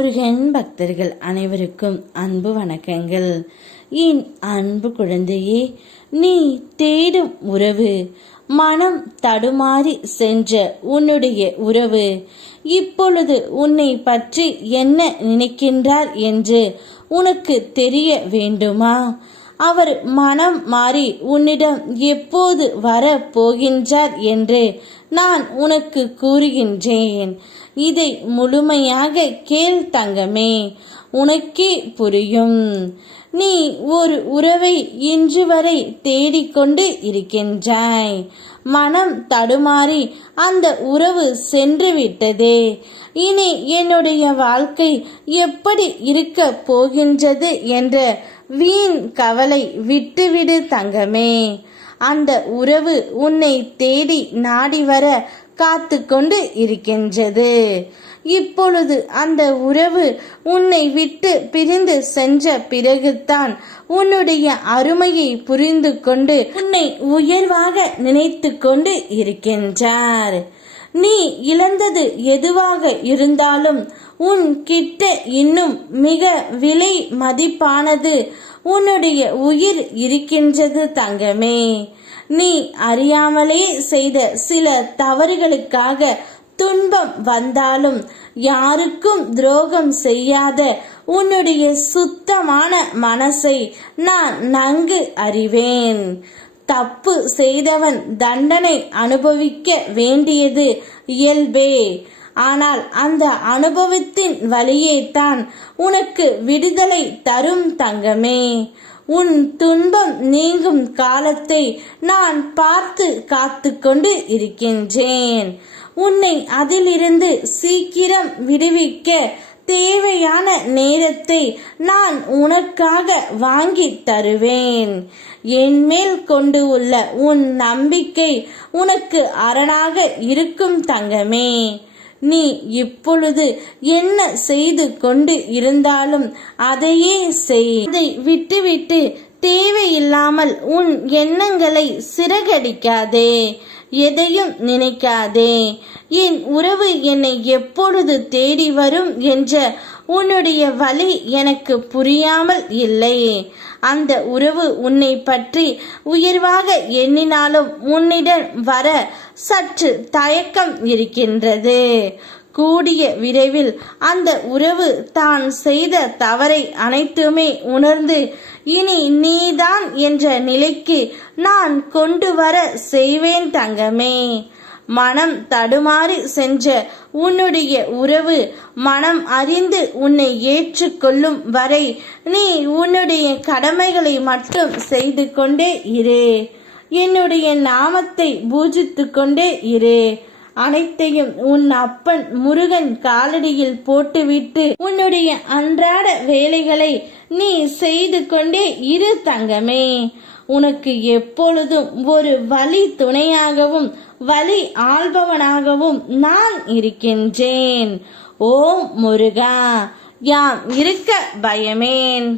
முருகன் பக்தர்கள் அனைவருக்கும் அன்பு வணக்கங்கள். என் அன்பு குழந்தையே, நீ தேடும் உறவு, மனம் தடுமாறி சென்ற உன்னுடைய உறவு இப்பொழுது உன்னை பற்றி என்ன நினைக்கின்றார் என்று உனக்கு தெரிய வேண்டுமா? அவர் மனம் மாறி உன்னிடம் எப்போது வர போகின்றார் என்று நான் உனக்கு கூறுகின்றேன். இதை முழுமையாக கேள் தங்கமே, உனக்கே புரியும். நீ ஒரு உறவை இன்று வரை தேடிக்கொண்டு இருக்கின்றாய். மனம் தடுமாறி அந்த உறவு சென்று விட்டதே. இனி என்னுடைய வாழ்க்கை எப்படி இருக்க போகின்றது என்ற வீண் கவலை விட்டுவிடு தங்கமே. அந்த உறவு உன்னை தேடி நாடி வர காத்து கொண்டு இருக்கின்றது. இப்பொழுது அந்த உறவு உன்னை விட்டு பிரிந்து சென்ற பிறகுதான் உன்னுடைய அருமையை புரிந்து கொண்டு உன்னை உயர்வாக நினைத்து கொண்டு இருக்கின்றார். நீ இழந்தது எதுவாக இருந்தாலும் உன் கிட்ட இன்னும் மிக விலை மதிப்பானது உன்னுடைய உயிர் இருக்கின்றது தங்கமே. நீ அறியாமலே செய்த சில தவறுகளுக்காக துன்பம் வந்தாலும் யாருக்கும் துரோகம் செய்யாத உன்னுடைய சுத்தமான மனசை நான் நன்கு அறிவேன். தப்பு செய்தவன் தண்டனை அனுபவிக்க வேண்டியது இயல்பே. ஆனால் அந்த அனுபவத்தின் வழியே தான் உனக்கு விடுதலை தரும் தங்கமே. உன் துன்பம் நீங்கும் காலத்தை நான் பார்த்து காத்து கொண்டு இருக்கின்றேன். உன்னை அதிலிருந்து சீக்கிரம் விடுவிக்க தேவையான நேரத்தை நான் உனக்காக வாங்கி தருவேன். என் மேல் கொண்டு உள்ள உன் நம்பிக்கை உனக்கு அரணாக இருக்கும் தங்கமே. நீ இப்பொழுது என்ன செய்து கொண்டு இருந்தாலும் அதையே செய். அதை விட்டுவிட்டு தேவையில்லாமல் உன் எண்ணங்களை சிறகடிக்காதே. எதையும் நினைக்காதே. என் உறவு என்னை எப்பொழுது தேடி வரும் என்ற உன்னுடைய வழி எனக்கு புரியாமல் இல்லை. அந்த உறவு உன்னை பற்றி உயர்வாக எண்ணினாலும் உன்னிடம் வர சற்று தயக்கம் இருக்கின்றது. கூடிய விரைவில் அந்த உறவு தான் செய்த தவறை அனைத்துமே உணர்ந்து இனி நீதான் என்ற நிலைக்கு நான் கொண்டு வர செய்வேன் தங்கமே. மனம் தடுமாறி சென்ற உன்னுடைய உறவு மனம் அறிந்து உன்னை ஏற்றுக்கொள்ளும் வரை நீ உன்னுடைய கடமைகளை மட்டும் செய்து கொண்டே இரு. என்னுடைய நாமத்தை பூஜித்து கொண்டே இரு. அனைத்தையும் உன் அப்பன் முருகன் காலடியில் போட்டுவிட்டு உன்னுடைய அன்றாட வேலைகளை நீ செய்து கொண்டே இரு தங்கமே. உனக்கு எப்பொழுதும் ஒரு வழி துணையாகவும் வழி ஆள்பவனாகவும் நான் இருக்கின்றேன். ஓம் முருகா, யாம் இருக்க பயமேன்.